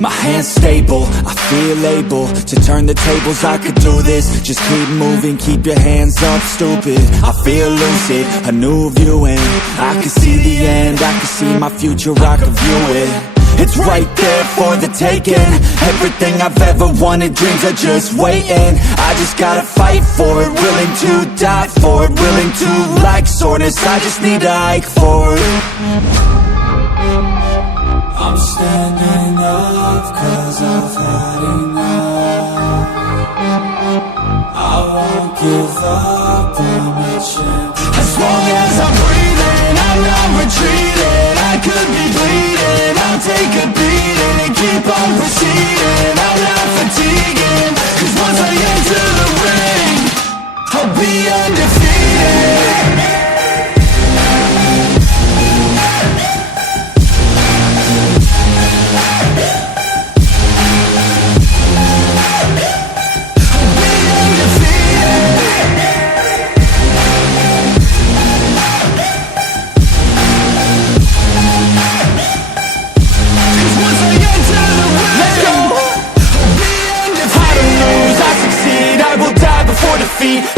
My hands stable, I feel able to turn the tables, I could do this. Just keep moving, keep your hands up, stupid. I feel lucid, a new view, and I can see the end, I can see my future, I can view it. It's right there for the taking. Everything I've ever wanted, dreams are just waiting. I just gotta fight for it, willing to die for it, willing to like soreness, I just need to hike for it. I'm standing up 'cause I've had enough. I won't give up, I'm a champion. As long as I'm breathing, I'm not retreating. I could be bleeding, I'll take a beating and keep on proceeding. I'm not fatiguing, 'cause once I enter the ring, I'll be undefeated.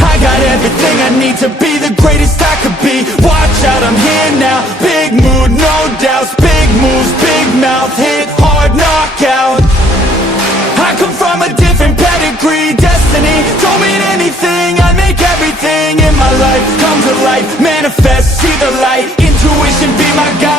I got everything I need to be the greatest I could be. Watch out, I'm here now. Big mood, no doubts. Big moves, big mouth. Hit hard, knockout. I come from a different pedigree. Destiny don't mean anything. I make everything in my life come to life. Manifest, see the light. Intuition be my guide.